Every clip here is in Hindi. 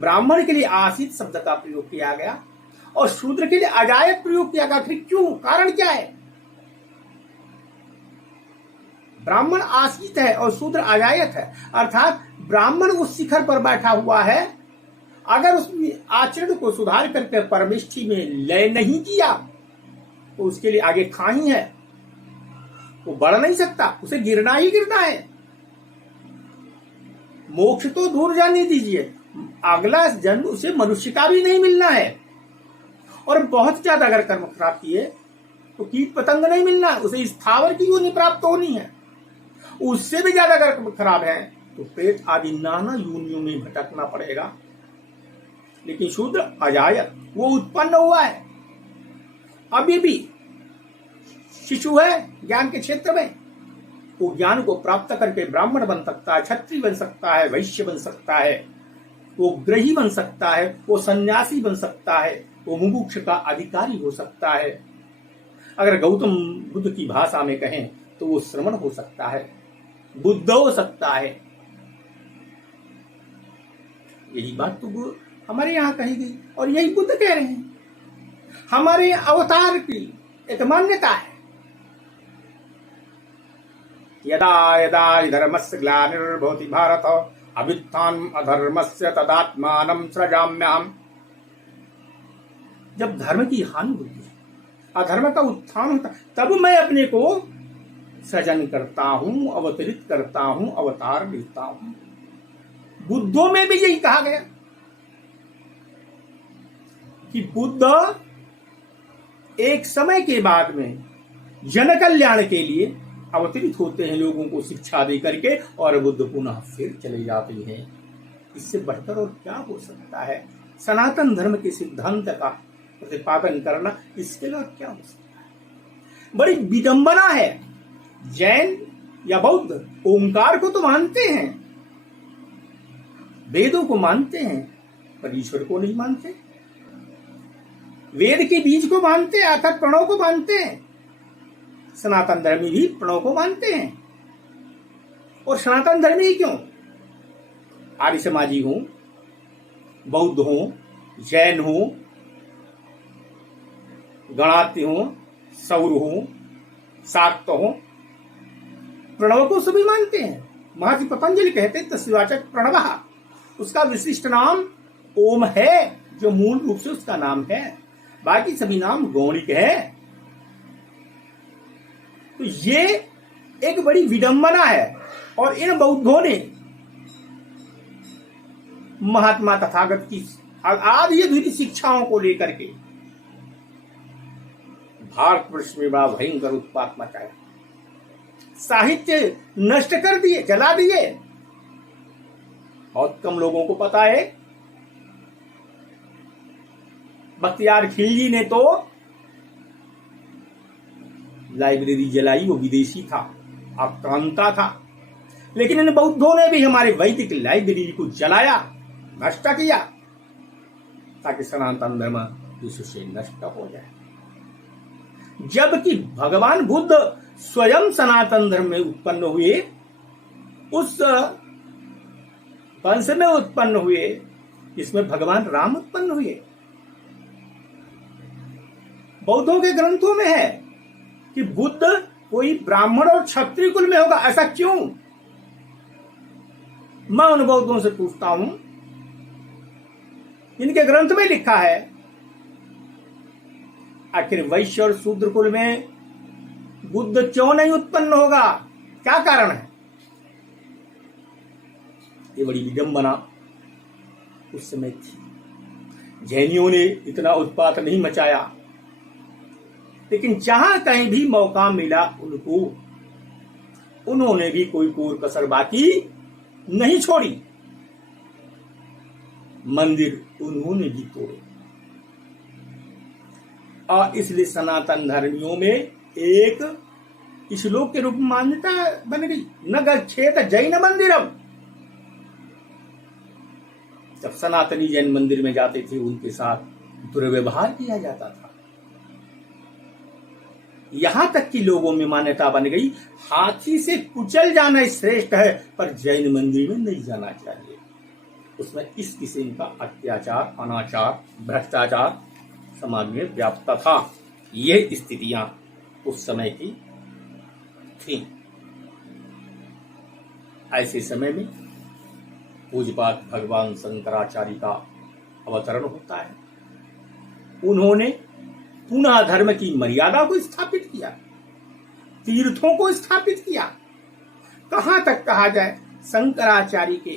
ब्राह्मण के लिए आसित शब्द का प्रयोग किया गया और शूद्र के लिए अजायत प्रयोग किया गया। फिर क्यों, कारण क्या है? ब्राह्मण आसित है और शूद्र अजायत है, अर्थात ब्राह्मण उस शिखर पर बैठा हुआ है, अगर उस आचरण को सुधार करके परमिष्ठि में लय नहीं किया तो उसके लिए आगे खाई है, वो बढ़ नहीं सकता, उसे गिरना ही गिरना है। मोक्ष तो दूर जाने दीजिए, अगला जन्म उसे मनुष्य का भी नहीं मिलना है। और बहुत ज्यादा अगर कर्म खराब किए तो कीट पतंग नहीं मिलना है, उसे स्थावर की योनि प्राप्त होनी है। उससे भी ज्यादा अगर कर्म खराब है तो प्रेत आदि नाना योनियों में भटकना पड़ेगा। लेकिन शूद्र अजायत, वो उत्पन्न हुआ है, अभी भी शिशु है ज्ञान के क्षेत्र में, वो ज्ञान को प्राप्त करके ब्राह्मण बन सकता है, क्षत्रिय बन सकता है, वैश्य बन सकता है, वो ग्रही बन सकता है, वो सन्यासी बन सकता है, वो मुमुक्ष का अधिकारी हो सकता है। अगर गौतम बुद्ध की भाषा में कहें तो वो श्रमण हो सकता है, बुद्ध हो सकता है। यही बात तो हमारे यहाँ कही गई और यही बुद्ध कह रहे हैं। हमारे अवतार की एक मान्यता है, यदा यदा धर्मस्य ग्लानिर्भवति भारत अभ्युत्थानम् अधर्मस्य तदात्मानं सृजाम्यहम्। जब धर्म की हानि होती है, अधर्म का उत्थान होता, तब मैं अपने को सृजन करता हूं, अवतरित करता हूं, अवतार लेता हूं। बुद्धों में भी यही कहा गया कि बुद्ध एक समय के बाद में जन कल्याण के लिए अवतरित होते हैं, लोगों को शिक्षा दे करके, और बुद्ध पुनः फिर चले जाते हैं। इससे बढ़कर और क्या हो सकता है? सनातन धर्म के सिद्धांत का प्रतिपादन करना, इसके अलावा क्या हो सकता है? बड़ी विडंबना है। जैन या बौद्ध ओंकार को तो मानते हैं, वेदों को मानते हैं, पर ईश्वर को नहीं मानते। वेद के बीज को मानते हैं, अर्थात प्रणव को मानते हैं। सनातन धर्मी भी प्रणव को मानते हैं। और सनातन धर्मी क्यों? आर्य समाजी हो, बौद्ध हो, जैन हो, गणात्य हो, सौर हो, शाक्त हो, प्रणव को सभी मानते हैं। महर्षि पतंजलि कहते हैं तस्वाचक प्रणव, उसका विशिष्ट नाम ओम है, जो मूल रूप से उसका नाम है, बाकी सभी नाम गौणिक है। तो ये एक बड़ी विडंबना है। और इन बौद्धों ने महात्मा तथागत की आदि अधूरी शिक्षाओं को लेकर के भारतवर्ष में बड़ा भयंकर उत्पात मचाया, साहित्य नष्ट कर दिए, जला दिए। बहुत कम लोगों को पता है, बख्तियार खिलजी ने तो लाइब्रेरी जलाई, वो विदेशी था, आक्रांता था। लेकिन इन बौद्धों ने भी हमारे वैदिक लाइब्रेरी को जलाया, नष्ट किया, ताकि सनातन धर्म विश्व से नष्ट हो जाए। जबकि भगवान बुद्ध स्वयं सनातन धर्म में उत्पन्न हुए, उस वंश में उत्पन्न हुए जिसमें भगवान राम उत्पन्न हुए। बौद्धों के ग्रंथों में है कि बुद्ध कोई ब्राह्मण और क्षत्रिय कुल में होगा। ऐसा क्यों? मैं उन बौद्धों से पूछता हूं, इनके ग्रंथ में लिखा है, आखिर वैश्य और शूद्र कुल में बुद्ध क्यों नहीं उत्पन्न होगा? क्या कारण है? ये बड़ी विडंबना उस समय थी। जैनियों ने इतना उत्पात नहीं मचाया, लेकिन जहां कहीं भी मौका मिला उनको, उन्होंने भी कोई कोर कसर बाकी नहीं छोड़ी। मंदिर उन्होंने भी तोड़े। और इसलिए सनातन धर्मियों में एक श्लोक के रूप में मान्यता बन गई, न गच्छेत जैन मंदिरम। जब सनातनी जैन मंदिर में जाते थे, उनके साथ दुर्व्यवहार किया जाता था। यहां तक कि लोगों में मान्यता बन गई, हाथी से कुचल जाना श्रेष्ठ है, पर जैन मंदिर में नहीं जाना चाहिए। उसमें इस किस्म का अत्याचार, अनाचार, भ्रष्टाचार समाज में व्याप्त था। ये स्थितियां उस समय की थी। ऐसे समय में पूज्यपाद भगवान शंकराचार्य का अवतरण होता है। उन्होंने पुनः धर्म की मर्यादा को स्थापित किया, तीर्थों को स्थापित किया। कहां तक कहा जाए, शंकराचार्य के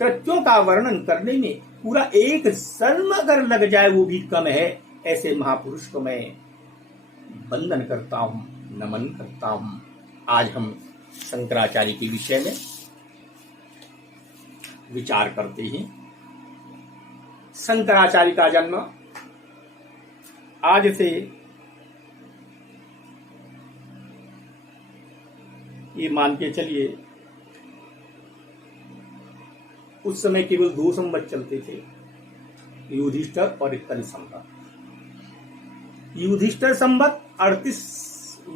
कृत्यों का वर्णन करने में पूरा एक जन्म अगर लग जाए वो भी कम है। ऐसे महापुरुष को मैं वंदन करता हूं, नमन करता हूं। आज हम शंकराचार्य के विषय में विचार करते हैं। शंकराचार्य का जन्म आज से ये मान के चलिए, उस समय केवल 2 संवत चलते थे, युधिष्ठिर और कलि संवत। युधिष्ठिर संवत 38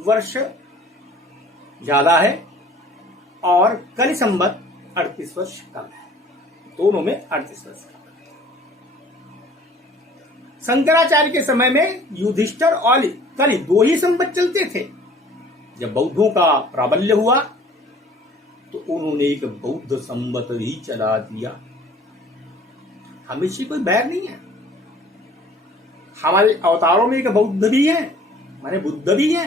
वर्ष ज्यादा है और कलि संवत 38 वर्ष कम है। दोनों में 38 वर्ष कम है। शंकराचार्य के समय में युधिष्ठिर और कलि 2 ही संवत चलते थे। जब बौद्धों का प्राबल्य हुआ तो उन्होंने एक बौद्ध संवत ही चला दिया। हमें से कोई बैर नहीं है। हमारे अवतारों में एक बौद्ध भी है, माने बुद्ध भी है।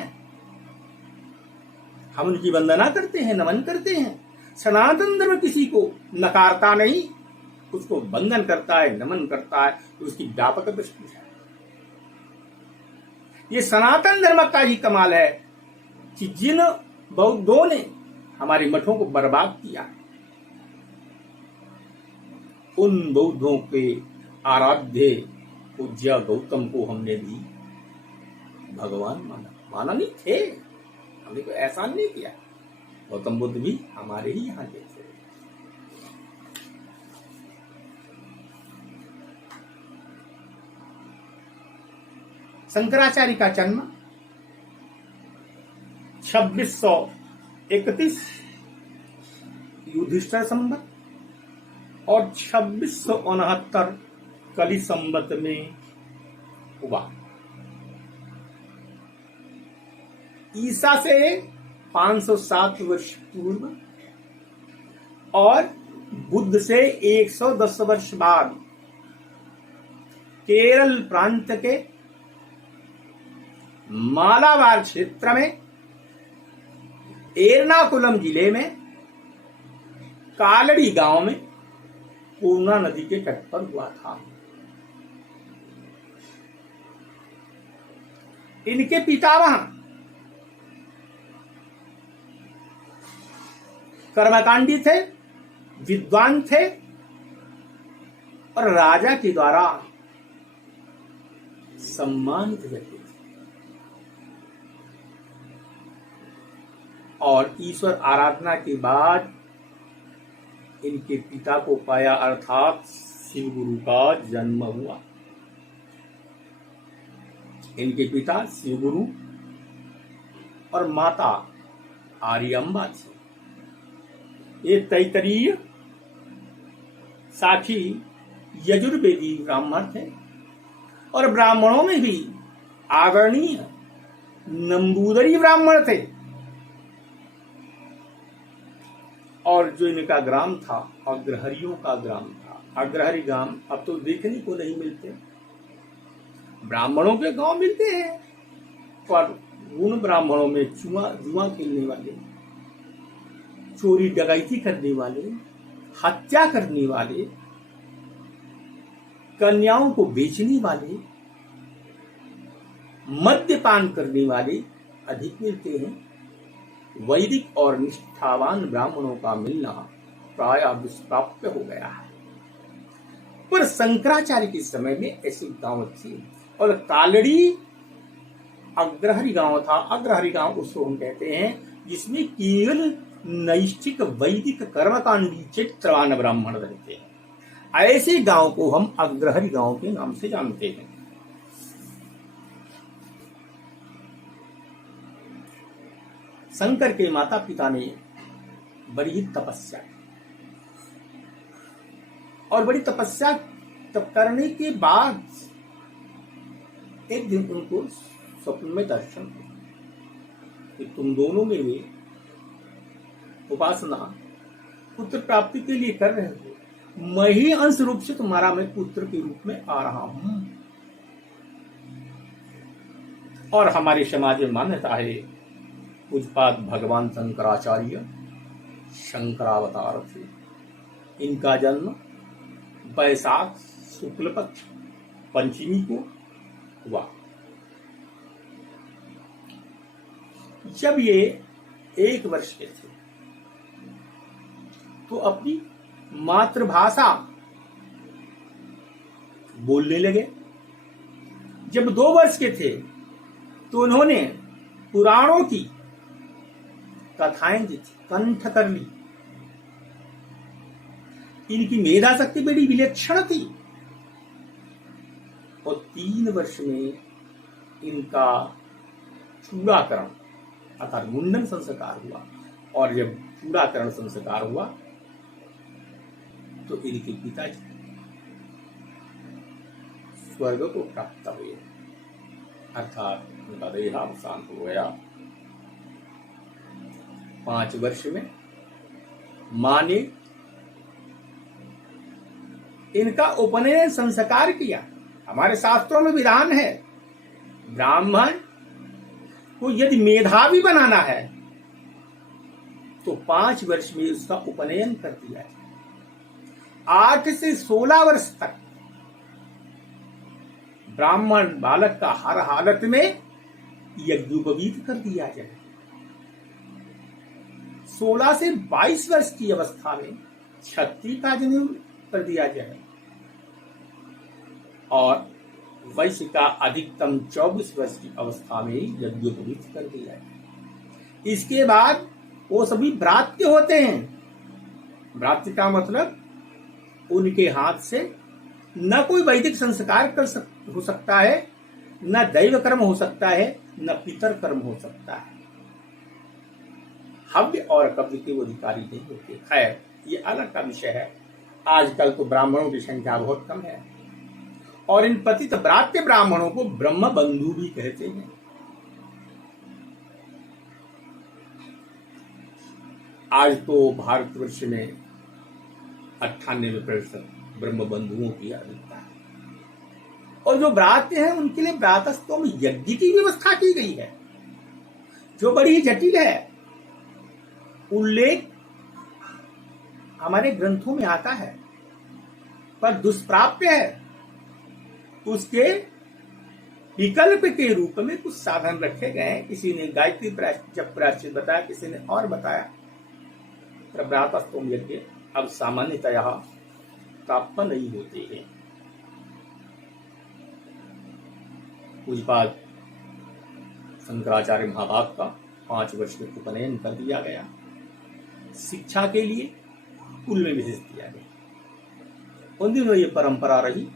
हम उनकी वंदना करते हैं, नमन करते हैं। सनातन धर्म किसी को नकारता नहीं, उसको वंदन करता है, नमन करता है। तो उसकी व्यापक दृष्टि है। ये सनातन धर्म का ही कमाल है कि जिन बौद्धों ने हमारे मठों को बर्बाद किया, उन बौद्धों के आराध्य पूज्य गौतम को हमने भी भगवान माना नहीं थे। हमने कोई एहसान नहीं किया। गौतम बुद्ध भी हमारे ही यहाँ के थे। शंकराचार्य का जन्म 2631 युधिष्ठिर संवत और 2669 कलि संवत में हुआ। ईसा से 507 वर्ष पूर्व और बुद्ध से 110 वर्ष बाद केरल प्रांत के मालाबार क्षेत्र में एर्नाकुलम जिले में कालड़ी गांव में पूर्णा नदी के तट पर हुआ था। इनके पितामह कर्मकांडी थे, विद्वान थे और राजा के द्वारा सम्मानित व्यक्ति थे। और ईश्वर आराधना के बाद इनके पिता को पाया, अर्थात शिव गुरु का जन्म हुआ। इनके पिता शिव गुरु और माता आर्यम्बा थी। ये तैतरीय साखी यजुर्वेदी ब्राह्मण थे और ब्राह्मणों में भी आदरणीय नंबूदरी ब्राह्मण थे। और जो इनका ग्राम था अग्रहरियों का ग्राम था। अग्रहरी ग्राम अब तो देखने को नहीं मिलते। ब्राह्मणों के गांव मिलते हैं, पर उन ब्राह्मणों में जुआ खेलने वाले, चोरी डकैती करने वाले, हत्या करने वाले, कन्याओं को बेचने वाले, मद्यपान करने वाले अधिक मिलते हैं। वैदिक और निष्ठावान ब्राह्मणों का मिलना प्राय दुष्प्राप्य हो गया है। पर शंकराचार्य के समय में ऐसी गांव थी और कालड़ी अग्रहरि गांव था। अग्रहरि गांव उसको हम कहते हैं जिसमें केवल नैष्ठिक वैदिक कर्मकांडी चित्रवान ब्राह्मण रहते हैं। ऐसे गांव को हम अग्रहरि गांव के नाम से जानते हैं। शंकर के माता पिता ने बड़ी ही तपस्या की और बड़ी तपस्या तप करने के बाद एक दिन उनको स्वप्न में दर्शन हुआ कि तुम दोनों में वे उपासना पुत्र प्राप्ति के लिए कर रहे हो, मैं ही अंश रूप से तुम्हारा मैं पुत्र के रूप में आ रहा हूं। और हमारे समाज में मान्यता है पूज्यपाद भगवान शंकराचार्य शंकरावतार थे। इनका जन्म वैशाख शुक्ल पक्ष पंचमी को हुआ। जब ये 1 वर्ष के थे तो अपनी मातृभाषा बोलने लगे। जब 2 वर्ष के थे तो उन्होंने पुराणों की कथाएं जी कंठ कर ली। इनकी मेधा शक्ति बड़ी विलक्षण थी और 3 वर्ष में इनका चूड़ाकरण अर्थात मुंडन संस्कार हुआ। और जब चूड़ाकरण संस्कार हुआ तो इनके पिताजी स्वर्ग को प्राप्त हुए अर्थात उनका देहावसान हो गया। 5 वर्ष में मां ने इनका उपनयन संस्कार किया। हमारे शास्त्रों में विधान है ब्राह्मण को यदि मेधावी बनाना है तो 5 वर्ष में उसका उपनयन कर दिया जाए। 8 से 16 वर्ष तक ब्राह्मण बालक का हर हालत में यज्ञोपवीत कर दिया जाए। 16 से 22 वर्ष की अवस्था में क्षत्रिय का जन्म कर दिया जाए और वैश्य का अधिकतम 24 वर्ष की अवस्था में यज्ञोपवीत कर दिया जाए। इसके बाद वो सभी भ्रात्य होते हैं। भ्रात्य का मतलब उनके हाथ से न कोई वैदिक संस्कार हो सकता है, न दैव कर्म हो सकता है, न पितर कर्म हो सकता है। हव्य और कव्य के वो अधिकारी नहीं होते। खैर ये अलग का विषय है। आजकल तो ब्राह्मणों की संख्या बहुत कम है और इन पतित भ्रात्य ब्राह्मणों को ब्रह्म बंधु भी कहते हैं। आज तो भारतवर्ष में 98% ब्रह्म बंधुओं की अधिकता है और जो भ्रात्य हैं उनके लिए भ्रातस्तों में यज्ञ की व्यवस्था की गई है जो बड़ी ही जटिल है। उल्लेख हमारे ग्रंथों में आता है पर दुष्प्राप्य है। उसके विकल्प के रूप में कुछ साधन रखे गए हैं। किसी ने गायत्री जप प्रायश्चित बताया, किसी ने और बताया। प्रभ्रातस्तोम यज्ञ अब सामान्यतया प्राप्त नहीं होते हैं। पूज्यपाद शंकराचार्य महाभाग का 5 वर्ष में उपनयन कर दिया गया। शिक्षा के लिए कुल में विशेष दिया गया। उन दिनों ये परंपरा रही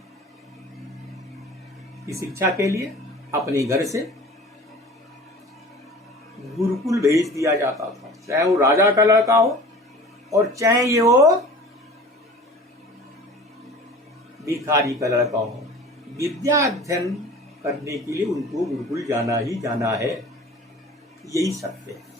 कि शिक्षा के लिए अपने घर से गुरुकुल भेज दिया जाता था, चाहे वो राजा का लड़का हो और चाहे ये वो भिखारी का लड़का हो। विद्या अध्ययन करने के लिए उनको गुरुकुल जाना ही जाना है। यही सत्य है।